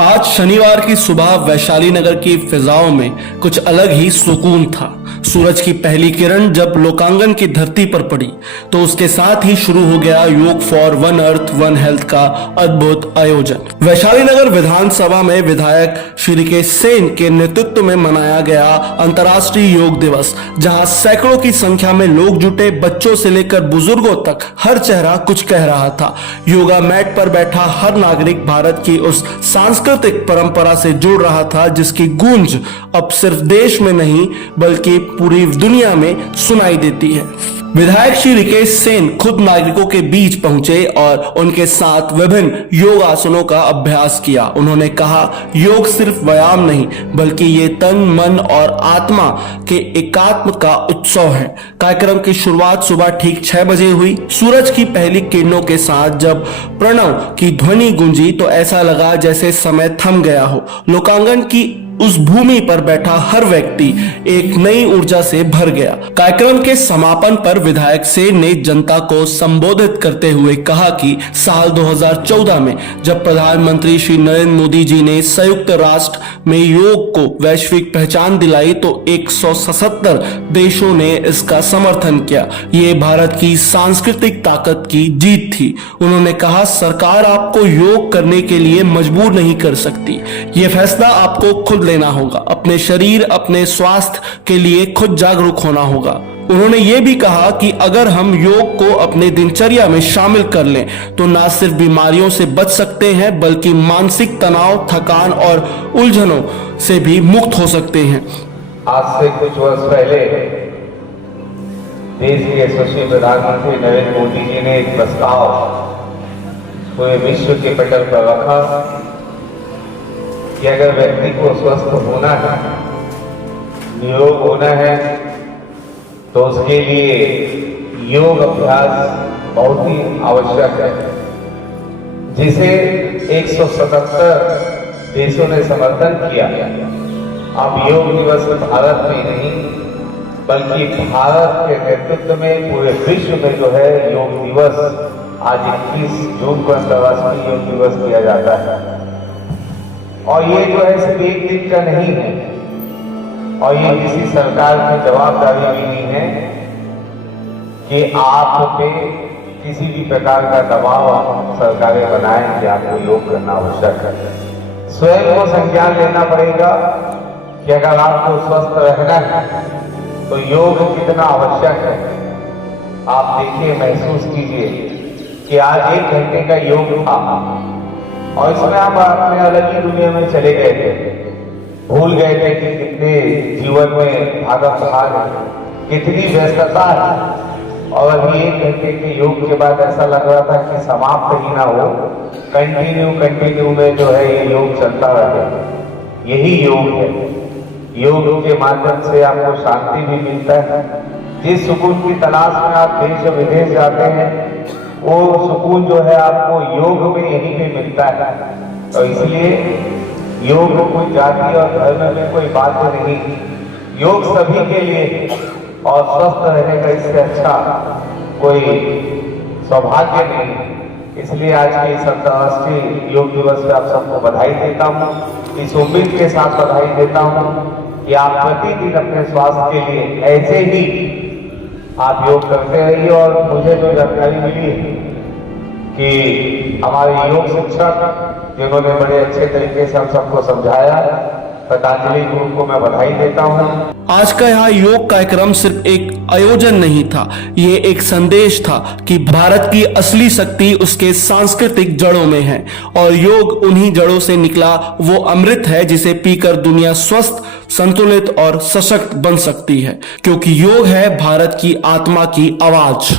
आज शनिवार की सुबह वैशाली नगर की फिजाओं में कुछ अलग ही सुकून था। सूरज की पहली किरण जब लोकांगन की धरती पर पड़ी तो उसके साथ ही शुरू हो गया योग for one earth one health का अद्भुत आयोजन। वैशाली नगर विधानसभा में विधायक श्री ऋषिकेश सेन के नेतृत्व में मनाया गया अंतर्राष्ट्रीय योग दिवस, जहां सैकड़ों की संख्या में लोग जुटे। बच्चों से लेकर बुजुर्गों तक हर चेहरा कुछ कह रहा था। योगा मैट पर बैठा हर नागरिक भारत की उस सांस्कृतिक परंपरा से जुड़ रहा था जिसकी गूंज अब सिर्फ देश में नहीं बल्कि पूरी दुनिया में सुनाई देती है। विधायक श्री ऋषिकेश सेन खुद नागरिकों के बीच पहुंचे और उनके साथ विभिन्न योग आसनों का अभ्यास किया। उन्होंने कहा, योग सिर्फ व्यायाम नहीं बल्कि ये तन मन और आत्मा के एकात्म का उत्सव है। कार्यक्रम की शुरुआत सुबह ठीक 6 बजे हुई। सूरज की पहली किरणों के साथ जब प्रणव की ध्वनि गूंजी तो ऐसा लगा जैसे समय थम गया हो। लोकांगन की उस भूमि पर बैठा हर व्यक्ति एक नई ऊर्जा से भर गया। कार्यक्रम के समापन पर विधायक सेन ने जनता को संबोधित करते हुए कहा कि साल 2014 में जब प्रधानमंत्री श्री नरेंद्र मोदी जी ने संयुक्त राष्ट्र में योग को वैश्विक पहचान दिलाई तो 177 देशों ने इसका समर्थन किया। ये भारत की सांस्कृतिक ताकत की जीत थी। उन्होंने कहा, सरकार आपको योग करने के लिए मजबूर नहीं कर सकती। ये फैसला आपको खुद लेना होगा। अपने शरीर अपने स्वास्थ्य के लिए खुद जागरूक होना होगा। उन्होंने ये भी कहा कि अगर हम योग को अपने दिनचर्या में शामिल कर लें तो न सिर्फ बीमारियों से बच सकते हैं बल्कि मानसिक तनाव, थकान और उलझनों से भी मुक्त हो सकते हैं। आज से कुछ वर्ष पहले देश के यशस्वी प्रधानमंत्री नरेंद्र मोदी जी ने एक प्रस्ताव पूरे विश्व के पटल पर रखा कि अगर व्यक्ति को स्वस्थ होना है, निरोग होना है, तो उसके लिए योग अभ्यास बहुत ही आवश्यक है, जिसे 177 देशों ने समर्थन किया। अब योग दिवस भारत में नहीं बल्कि भारत के नेतृत्व में पूरे विश्व में जो है योग दिवस आज 21 जून को अंतर्राष्ट्रीय योग दिवस किया जाता है। और ये जो है सिर्फ एक दिन का नहीं है और ये किसी सरकार की जवाबदारी भी नहीं है कि आप पे किसी भी प्रकार का दबाव सरकारें बनाएं कि आपको योग करना आवश्यक है। स्वयं को संज्ञान लेना पड़ेगा कि अगर आपको स्वस्थ रहना है तो योग कितना आवश्यक है। आप देखिए, महसूस कीजिए कि आज 1 घंटे का योग था और इसमें आप अपने अलग ही दुनिया में चले गए थे, भूल गए थे कि कितने जीवन में भागम भाग है, कितनी व्यस्तता है। और अभी 1 घंटे के योग के बाद ऐसा लग रहा था कि समाप्त ही ना हो, कंटिन्यू में जो है ये योग चलता रहे। यही योग है। योग के माध्यम से आपको शांति भी मिलता है। जिस सुकून की तलाश में आप देश और विदेश जाते हैं वो सुकून जो है आपको योग में यहीं पे मिलता है। तो इसलिए योग कोई जाति और धर्म में कोई बात नहीं, योग सभी के लिए और स्वस्थ रहने का इससे अच्छा कोई सौभाग्य नहीं। इसलिए आज के इस अंतर्राष्ट्रीय योग दिवस पे आप सबको बधाई देता हूँ। इस उम्मीद के साथ बधाई देता हूँ कि आप प्रतिदिन अपने स्वास्थ्य के लिए ऐसे ही आप योग करते रहिए। और मुझे जो जानकारी मिली कि हमारे योग शिक्षक जिन्होंने बड़े अच्छे तरीके से हम सबको समझाया, पतंजलि ग्रुप को मैं बधाई देता हूँ। आज का यहाँ योग कार्यक्रम सिर्फ एक आयोजन नहीं था, ये एक संदेश था कि भारत की असली शक्ति उसके सांस्कृतिक जड़ों में है और योग उन्हीं जड़ों से निकला वो अमृत है जिसे पीकर दुनिया स्वस्थ, संतुलित और सशक्त बन सकती है, क्योंकि योग है भारत की आत्मा की आवाज।